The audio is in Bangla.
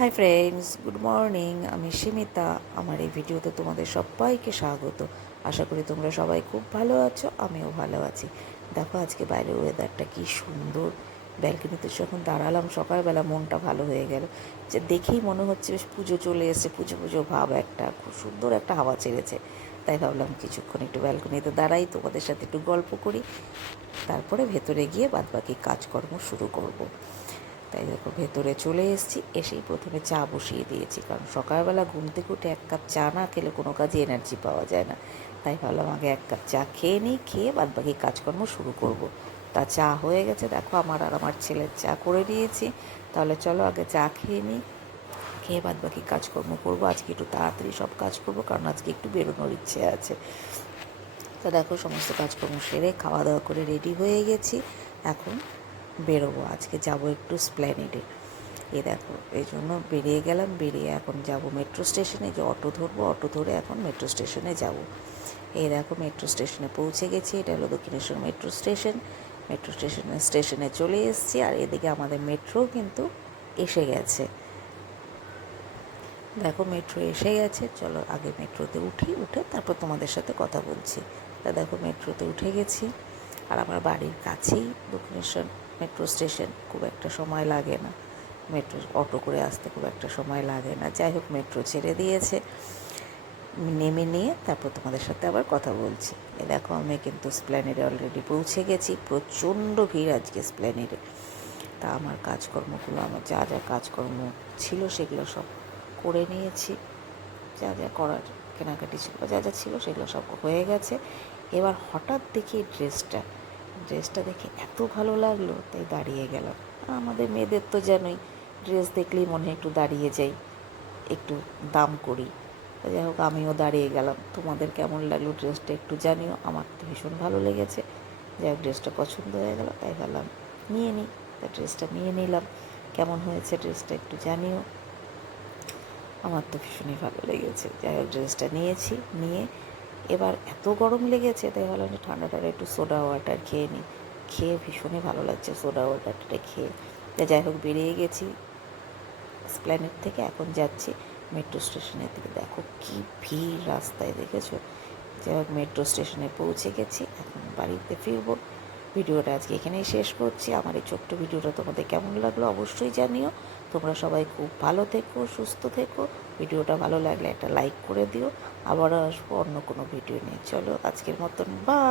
Hi friends, good morning. আমি সীমিতা। আমার এই ভিডিওতে তোমাদের সবাইকে স্বাগত। আশা করি তোমরা সবাই খুব ভালো আছো, আমিও ভালো আছি। দেখো আজকে বাইরের ওয়েদারটা কি সুন্দর। ব্যালকনিতে যখন দাঁড়ালাম সকালবেলা মনটা ভালো হয়ে গেল, যে দেখেই মনে হচ্ছে বেশ পুজো চলে এসেছে, পুজো পুজো ভাব, একটা খুব সুন্দর একটা হাওয়া ছেড়েছে। তাই ভাবলাম কিছুক্ষণ একটু ব্যালকনিতে দাঁড়াই, তোমাদের সাথে একটু গল্প করি, তারপরে ভেতরে গিয়ে বাদবাকি কাজকর্ম শুরু করব। তাই দেখো ভেতরে চলে এসেছি, এসেই প্রথমে চা বসিয়ে দিয়েছি, কারণ সকালবেলা ঘুম থেকে উঠে এক কাপ চা না খেলে কোনো কাজে এনার্জি পাওয়া যায় না। তাই ভাবলাম আগে এক কাপ চা খেয়ে নিই, খেয়ে বাদবাকি কাজকর্ম শুরু করব। তা চা হয়ে গেছে, দেখো আমার আর আমার ছেলের চা করে নিয়েছি। তাহলে চলো আগে চা খেয়ে নিই, খেয়ে বাদবাকি কাজকর্ম করবো। আজকে একটু তাড়াতাড়ি সব কাজ করবো, কারণ আজকে একটু বেরোনোর ইচ্ছে আছে। তা দেখো সমস্ত কাজকর্ম সেরে খাওয়া দাওয়া করে রেডি হয়ে গেছি, এখন বেরোবো। আজকে যাব একটু স্প্ল্যানেডে। দেখো এই জন্য বেরিয়ে গেলাম, বেরিয়ে এখন যাব মেট্রো স্টেশনে, যে অটো ধরবো, অটো ধরে এখন মেট্রো স্টেশনে যাব। দেখো মেট্রো স্টেশনে পৌঁছে গেছি, এটা হলো দক্ষিণেশ্বর মেট্রো স্টেশন। মেট্রো স্টেশনে চলে এসেছি, আর এদিকে আমাদের মেট্রো কিন্তু এসে গেছে। দেখো মেট্রো এসে গেছে, চলো আগে মেট্রোতে উঠে তারপর তোমাদের সাথে কথা বলছি। তা দেখো মেট্রোতে উঠে গেছি, আর আমার বাড়ির কাছেই দক্ষিণেশ্বর মেট্রো স্টেশন, খুব একটা সময় লাগে না। মেট্রো অটো করে আসতে খুব একটা সময় লাগে না। যাই হোক মেট্রো ছেড়ে দিয়েছে, নেমে নিয়ে তারপর তোমাদের সাথে আবার কথা বলছি। দেখো আমি কিন্তু স্প্ল্যানেডে অলরেডি পৌঁছে গেছি, প্রচণ্ড ভিড় আজকে স্প্ল্যানেডে। তা আমার কাজকর্মগুলো, আমার যা যা কাজকর্ম ছিল সেগুলো সব করে নিয়েছি, যা যা করার কেনাকাটি ছিল, যা যা ছিল সেগুলো সব হয়ে গেছে। এবার হঠাৎ দেখি ড্রেসটা দেখে এত ভালো লাগলো, তাই দাঁড়িয়ে গেলাম। আমাদের মেয়েদের তো জানোই, ড্রেস দেখলেই মনে হয় একটু দাঁড়িয়ে যাই, একটু দাম করি। যাই হোক আমিও দাঁড়িয়ে গেলাম। তোমাদের কেমন লাগলো ড্রেসটা একটু জানিও, আমার তো ভীষণ ভালো লেগেছে। যাই হোক ড্রেসটা পছন্দ হয়ে গেল, তাই ভাবলাম নিয়ে নিই। তা ড্রেসটা নিয়ে নিলাম। কেমন হয়েছে ড্রেসটা একটু জানিও, আমার তো ভীষণই ভালো লেগেছে। যাই হোক ড্রেসটা নিয়েছি, নিয়ে এবার এত গরম লেগেছে, তাই ভাবলাম যে ঠান্ডা ঠান্ডা একটু সোডা ওয়াটার খেয়ে নিই। খেয়ে ভীষণই ভালো লাগছে সোডা ওয়াটারটা খেয়ে। যাই হোক বেরিয়ে গেছি স্প্ল্যানেড থেকে, এখন যাচ্ছি মেট্রো স্টেশনের দিকে। দেখো কি ভিড় রাস্তায়, দেখেছো? যাই হোক মেট্রো স্টেশনে পৌঁছে গেছি, এখন বাড়িতে ফিরবো। ভিডিওটা আজকে এখানেই শেষ করছি। আমার এই ছোট্ট ভিডিওটা তোমাদের কেমন লাগলো অবশ্যই জানিও। তোমরা সবাই খুব ভালো থেকো, সুস্থ থেকো। ভিডিওটা ভালো লাগলে একটা লাইক করে দিও। আবারও আসবো অন্য কোনো ভিডিও নিয়ে। চলো আজকের মতন বাই।